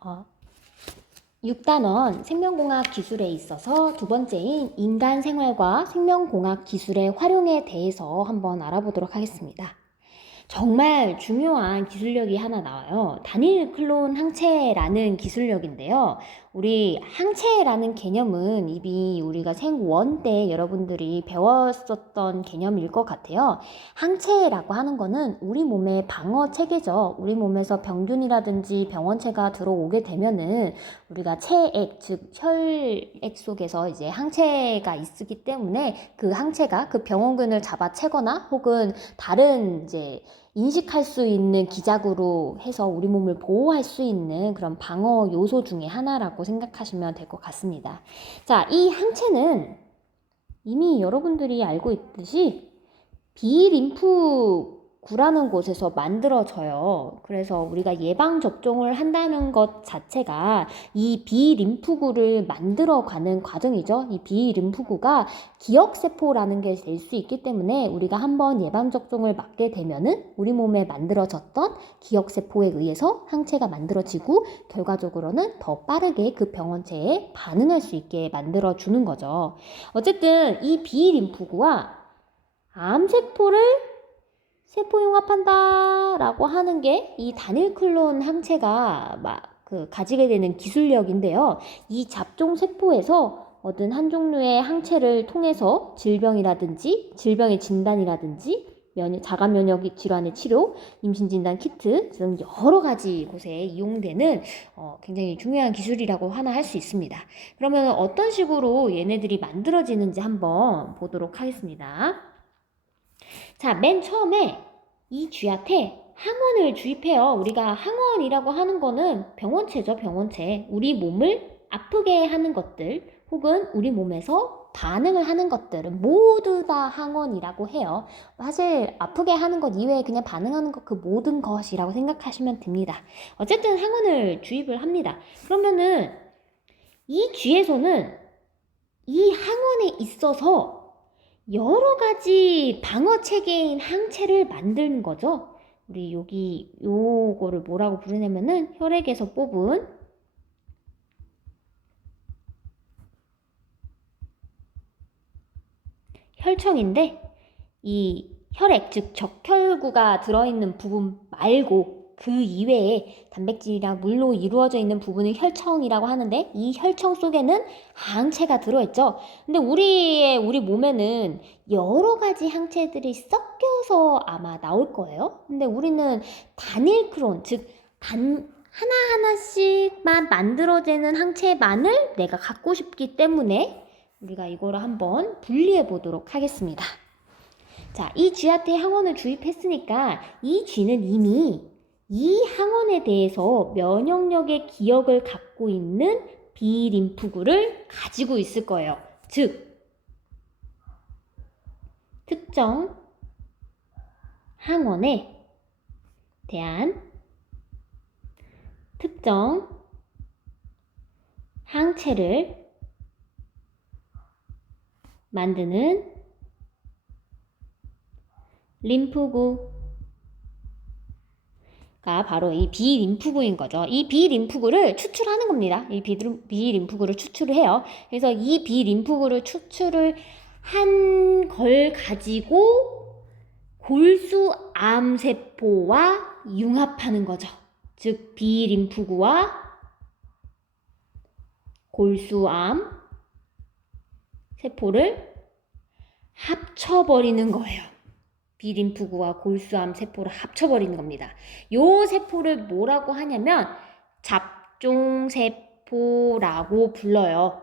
어, 6단원 생명공학 기술에 있어서 두 번째인 인간 생활과 생명공학 기술의 활용에 대해서 한번 알아보도록 하겠습니다. 정말 중요한 기술력이 하나 나와요. 단일 클론 항체라는 기술력인데요. 우리 항체라는 개념은 이미 우리가 생원 때 여러분들이 배웠었던 개념일 것 같아요. 항체라고 하는 거는 우리 몸의 방어 체계죠. 우리 몸에서 병균이라든지 병원체가 들어오게 되면은 우리가 체액, 즉 혈액 속에서 이제 항체가 있기 때문에 그 항체가 그 병원균을 잡아채거나 혹은 다른 이제 인식할 수 있는 기작으로 해서 우리 몸을 보호할 수 있는 그런 방어 요소 중에 하나라고 생각하시면 될 것 같습니다. 자, 이 항체는 이미 여러분들이 알고 있듯이 비림프구라는 곳에서 만들어져요. 그래서 우리가 예방접종을 한다는 것 자체가 이 비림프구를 만들어가는 과정이죠. 이 비림프구가 기억세포라는 게 될 수 있기 때문에 우리가 한번 예방접종을 맞게 되면은 우리 몸에 만들어졌던 기억세포에 의해서 항체가 만들어지고 결과적으로는 더 빠르게 그 병원체에 반응할 수 있게 만들어주는 거죠. 어쨌든 이 비림프구와 암세포를 세포융합한다 라고 하는 게 이 단일 클론 항체가 가지게 되는 기술력인데요. 이 잡종세포에서 얻은 한 종류의 항체를 통해서 질병이라든지 질병의 진단이라든지 자가면역 질환의 치료, 임신진단 키트 등 여러 가지 곳에 이용되는 굉장히 중요한 기술이라고 하나 할 수 있습니다. 그러면 어떤 식으로 얘네들이 만들어지는지 한번 보도록 하겠습니다. 자, 맨 처음에 이 쥐한테 항원을 주입해요. 우리가 항원이라고 하는 거는 병원체죠, 병원체. 우리 몸을 아프게 하는 것들 혹은 우리 몸에서 반응을 하는 것들은 모두 다 항원이라고 해요. 사실 아프게 하는 것 이외에 그냥 반응하는 것 그 모든 것이라고 생각하시면 됩니다. 어쨌든 항원을 주입을 합니다. 그러면은 이 쥐에서는 이 항원에 있어서 여러 가지 방어 체계인 항체를 만드는 거죠. 우리 여기 요거를 뭐라고 부르냐면은 혈액에서 뽑은 혈청인데 이 혈액, 즉 적혈구가 들어있는 부분 말고 그 이외에 단백질이랑 물로 이루어져 있는 부분을 혈청이라고 하는데 이 혈청 속에는 항체가 들어있죠. 근데 우리 몸에는 여러 가지 항체들이 섞여서 아마 나올 거예요. 근데 우리는 단일 크론, 즉 하나하나씩만 만들어지는 항체만을 내가 갖고 싶기 때문에 우리가 이거를 한번 분리해 보도록 하겠습니다. 자, 이 쥐한테 항원을 주입했으니까 이 쥐는 이미 이 항원에 대해서 면역력의 기억을 갖고 있는 비림프구를 가지고 있을 거예요. 즉, 특정 항원에 대한 특정 항체를 만드는 림프구가 바로 이 비림프구인 거죠. 이 비림프구를 추출하는 겁니다. 이 비림프구를 추출을 해요. 그래서 이 비림프구를 추출을 한 걸 가지고 골수 암세포와 융합하는 거죠. 즉 비림프구와 골수암 세포를 합쳐버리는 거예요. 비림프구와 골수암 세포를 합쳐버리는 겁니다. 요 세포를 뭐라고 하냐면 잡종세포라고 불러요.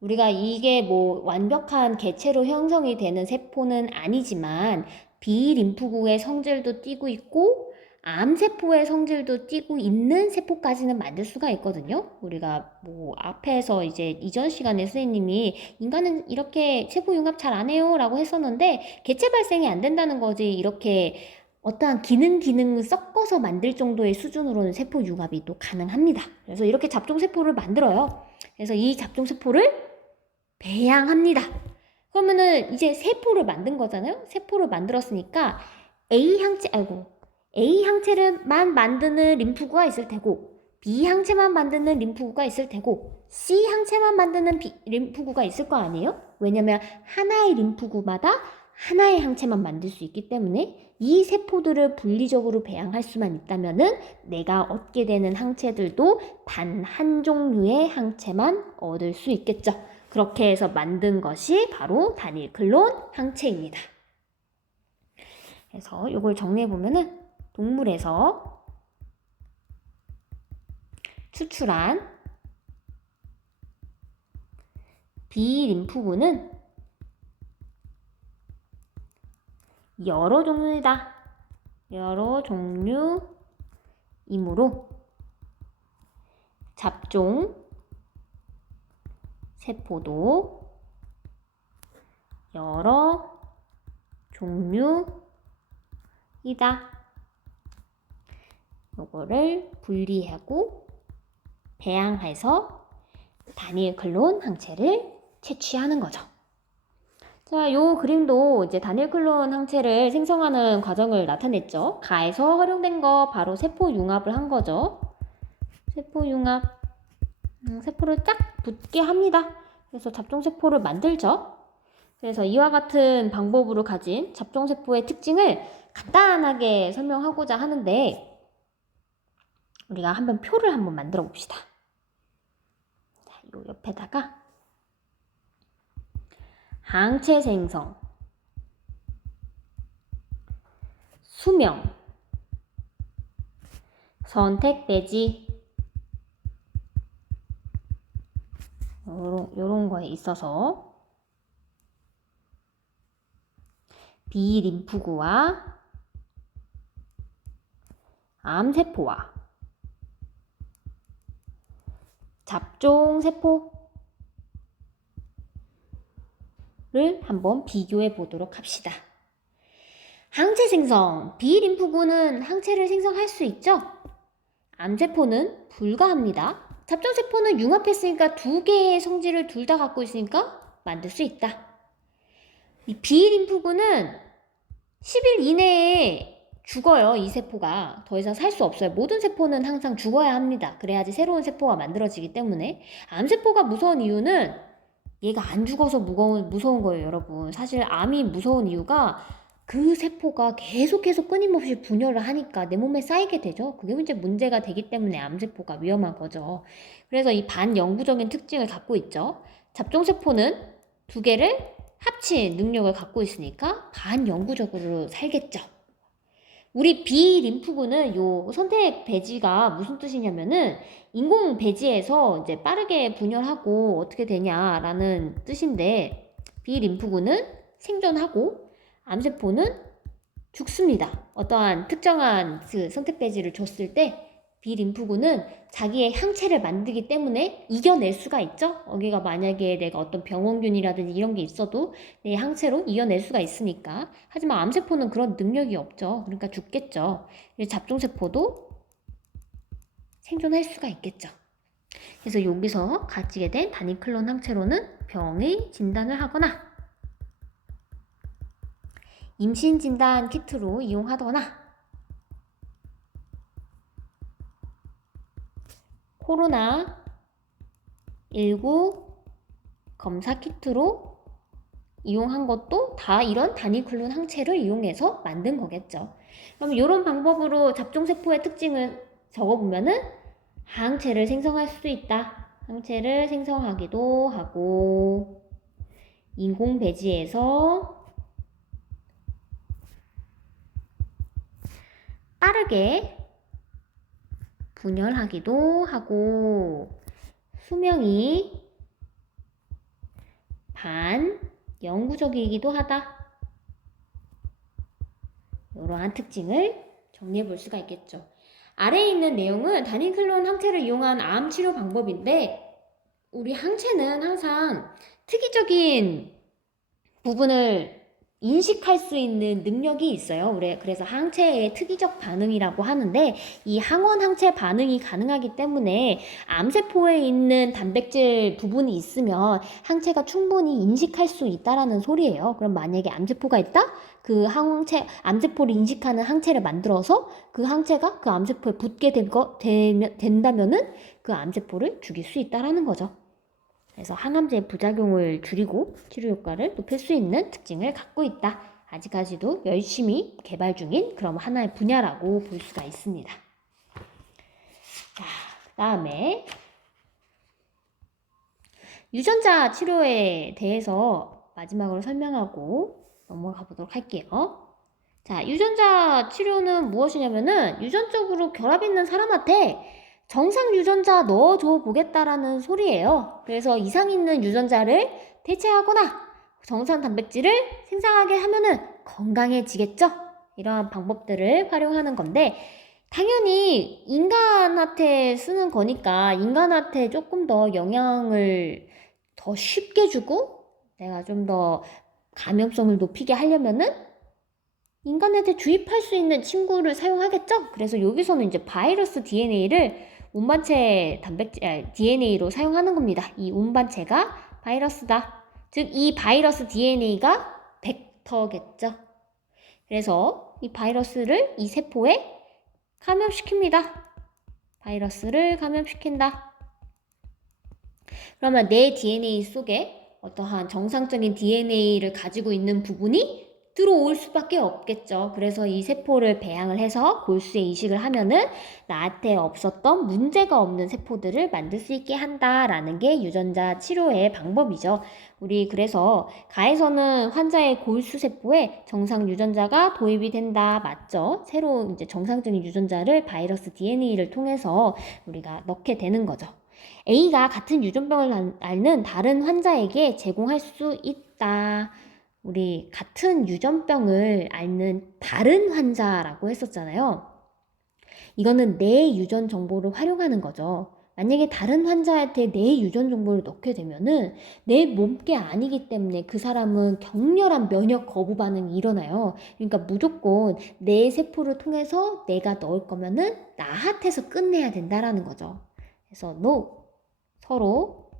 우리가 이게 뭐 완벽한 개체로 형성이 되는 세포는 아니지만 비림프구의 성질도 띠고 있고 암세포의 성질도 띠고 있는 세포까지는 만들 수가 있거든요. 우리가 뭐 앞에서 이제 이전 시간에 선생님이 인간은 이렇게 세포 융합 잘 안 해요 라고 했었는데 개체 발생이 안 된다는 거지 이렇게 어떠한 기능을 섞어서 만들 정도의 수준으로는 세포 융합이 또 가능합니다. 그래서 이렇게 잡종세포를 만들어요. 그래서 이 잡종세포를 배양합니다. 그러면은 이제 세포를 만든 거잖아요. 세포를 만들었으니까 A 항체를만 만드는 림프구가 있을 테고 B 항체만 만드는 림프구가 있을 테고 C 항체만 만드는 림프구가 있을 거 아니에요? 왜냐면 하나의 림프구마다 하나의 항체만 만들 수 있기 때문에 이 세포들을 분리적으로 배양할 수만 있다면은 내가 얻게 되는 항체들도 단 한 종류의 항체만 얻을 수 있겠죠. 그렇게 해서 만든 것이 바로 단일 클론 항체입니다. 그래서 이걸 정리해 보면은 동물에서 추출한 B 림프구는 여러 종류이다. 여러 종류이므로 잡종 세포도 여러 종류이다. 요거를 분리하고 배양해서 단일 클론 항체를 채취하는 거죠. 자, 요 그림도 이제 단일 클론 항체를 생성하는 과정을 나타냈죠. 가에서 활용된 거 바로 세포 융합을 한 거죠. 세포 융합, 세포를 쫙 붙게 합니다. 그래서 잡종세포를 만들죠. 그래서 이와 같은 방법으로 가진 잡종세포의 특징을 간단하게 설명하고자 하는데 우리가 한번 표를 한번 만들어 봅시다. 자, 요 옆에다가 항체 생성, 수명, 선택 배지 요런 거에 있어서 B 림프구와 암세포와 잡종세포를 한번 비교해 보도록 합시다. 항체 생성, B 림프구는 항체를 생성할 수 있죠? 암세포는 불가합니다. 잡종세포는 융합했으니까 두 개의 성질을 둘 다 갖고 있으니까 만들 수 있다. 이 B 림프구는 10일 이내에 죽어요. 이 세포가 더 이상 살 수 없어요. 모든 세포는 항상 죽어야 합니다. 그래야지 새로운 세포가 만들어지기 때문에. 암세포가 무서운 이유는 얘가 안 죽어서 무서운 거예요, 여러분. 사실 암이 무서운 이유가 그 세포가 계속해서 끊임없이 분열을 하니까 내 몸에 쌓이게 되죠. 그게 문제가 되기 때문에 암세포가 위험한 거죠. 그래서 이 반영구적인 특징을 갖고 있죠. 잡종세포는 두 개를 합친 능력을 갖고 있으니까 반영구적으로 살겠죠. 우리 B 림프구는 요 선택 배지가 무슨 뜻이냐면은 인공 배지에서 이제 빠르게 분열하고 어떻게 되냐라는 뜻인데 B 림프구는 생존하고 암세포는 죽습니다. 어떠한 특정한 그 선택 배지를 줬을 때 B 림프구는 자기의 항체를 만들기 때문에 이겨낼 수가 있죠. 여기가 만약에 내가 어떤 병원균이라든지 이런 게 있어도 내 항체로 이겨낼 수가 있으니까. 하지만 암세포는 그런 능력이 없죠. 그러니까 죽겠죠. 잡종세포도 생존할 수가 있겠죠. 그래서 여기서 가지게 된 단일 클론 항체로는 병의 진단을 하거나 임신 진단 키트로 이용하거나 코로나19 검사 키트로 이용한 것도 다 이런 단일 클론 항체를 이용해서 만든 거겠죠. 그럼 이런 방법으로 잡종세포의 특징을 적어보면은 항체를 생성할 수 있다. 항체를 생성하기도 하고 인공 배지에서 빠르게 분열하기도 하고 수명이 반영구적이기도 하다. 이러한 특징을 정리해 볼 수가 있겠죠. 아래에 있는 내용은 단일 클론 항체를 이용한 암 치료 방법인데 우리 항체는 항상 특이적인 부분을 인식할 수 있는 능력이 있어요. 그래서 항체의 특이적 반응이라고 하는데 이 항원 항체 반응이 가능하기 때문에 암세포에 있는 단백질 부분이 있으면 항체가 충분히 인식할 수 있다라는 소리예요. 그럼 만약에 암세포가 있다? 그 암세포를 인식하는 항체를 만들어서 그 항체가 그 암세포에 붙게 된다면은 그 암세포를 죽일 수 있다라는 거죠. 그래서 항암제의 부작용을 줄이고 치료 효과를 높일 수 있는 특징을 갖고 있다. 아직까지도 열심히 개발 중인 그런 하나의 분야라고 볼 수가 있습니다. 자, 그 다음에 유전자 치료에 대해서 마지막으로 설명하고 넘어가 보도록 할게요. 자, 유전자 치료는 무엇이냐면은 유전적으로 결합 있는 사람한테 정상 유전자 넣어줘 보겠다라는 소리예요. 그래서 이상 있는 유전자를 대체하거나 정상 단백질을 생성하게 하면은 건강해지겠죠? 이러한 방법들을 활용하는 건데 당연히 인간한테 쓰는 거니까 인간한테 조금 더 영향을 더 쉽게 주고 내가 좀 더 감염성을 높이게 하려면은 인간한테 주입할 수 있는 친구를 사용하겠죠? 그래서 여기서는 이제 바이러스 DNA를 운반체 DNA로 사용하는 겁니다. 이 운반체가 바이러스다. 즉, 이 바이러스 DNA가 벡터겠죠. 그래서 이 바이러스를 이 세포에 감염시킵니다. 바이러스를 감염시킨다. 그러면 내 DNA 속에 어떠한 정상적인 DNA를 가지고 있는 부분이 들어올 수밖에 없겠죠. 그래서 이 세포를 배양을 해서 골수에 이식을 하면은 나한테 없었던 문제가 없는 세포들을 만들 수 있게 한다라는 게 유전자 치료의 방법이죠. 우리 그래서 가에서는 환자의 골수 세포에 정상 유전자가 도입이 된다. 맞죠? 새로 이제 정상적인 유전자를 바이러스 DNA를 통해서 우리가 넣게 되는 거죠. A가 같은 유전병을 앓는 다른 환자에게 제공할 수 있다. 우리 같은 유전병을 앓는 다른 환자라고 했었잖아요. 이거는 내 유전 정보를 활용하는 거죠. 만약에 다른 환자한테 내 유전 정보를 넣게 되면은 내 몸게 아니기 때문에 그 사람은 격렬한 면역 거부 반응이 일어나요. 그러니까 무조건 내 세포를 통해서 내가 넣을 거면은 나한테서 끝내야 된다라는 거죠. 그래서 no. 서로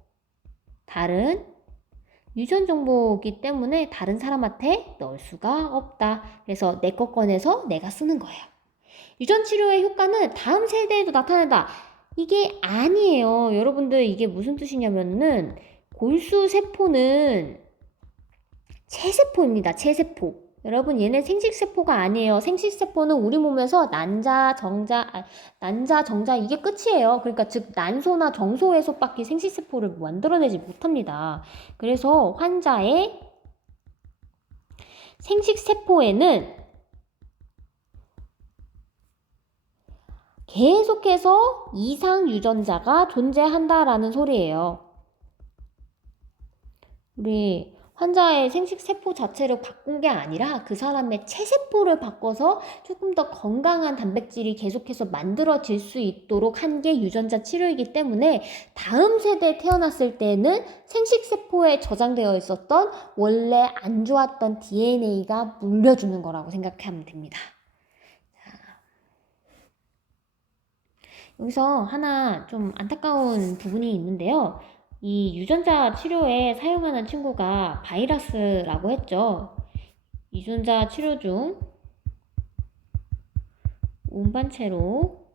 다른 유전 정보이기 때문에 다른 사람한테 넣을 수가 없다. 그래서 내 거 꺼내서 내가 쓰는 거예요. 유전 치료의 효과는 다음 세대에도 나타난다. 이게 아니에요. 여러분들 이게 무슨 뜻이냐면은 골수 세포는 체세포입니다. 체세포. 여러분 얘네 생식세포가 아니에요. 생식세포는 우리 몸에서 난자, 정자 이게 끝이에요. 그러니까 즉 난소나 정소에서밖에 생식세포를 만들어내지 못합니다. 그래서 환자의 생식세포에는 계속해서 이상 유전자가 존재한다라는 소리예요. 우리 환자의 생식세포 자체를 바꾼 게 아니라 그 사람의 체세포를 바꿔서 조금 더 건강한 단백질이 계속해서 만들어질 수 있도록 한 게 유전자 치료이기 때문에 다음 세대에 태어났을 때는 생식세포에 저장되어 있었던 원래 안 좋았던 DNA가 물려주는 거라고 생각하면 됩니다. 여기서 하나 좀 안타까운 부분이 있는데요. 이 유전자 치료에 사용하는 친구가 바이러스라고 했죠. 유전자 치료 중 운반체로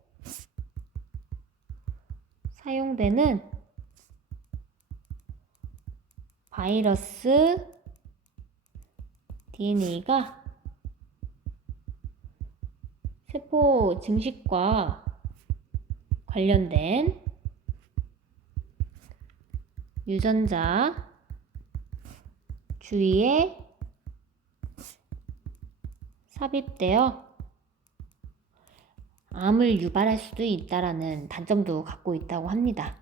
사용되는 바이러스 DNA가 세포 증식과 관련된 유전자 주위에 삽입되어 암을 유발할 수도 있다라는 단점도 갖고 있다고 합니다.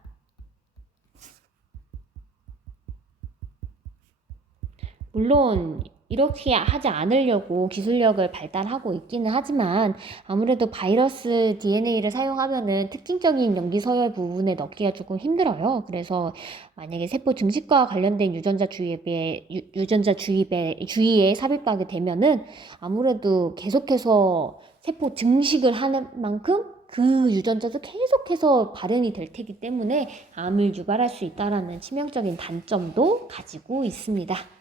물론 이렇게 하지 않으려고 기술력을 발달하고 있기는 하지만 아무래도 바이러스 DNA를 사용하면은 특징적인 염기 서열 부분에 넣기가 조금 힘들어요. 그래서 만약에 세포 증식과 관련된 유전자 주위에 삽입하게 되면은 아무래도 계속해서 세포 증식을 하는 만큼 그 유전자도 계속해서 발현이 될 테기 때문에 암을 유발할 수 있다라는 치명적인 단점도 가지고 있습니다.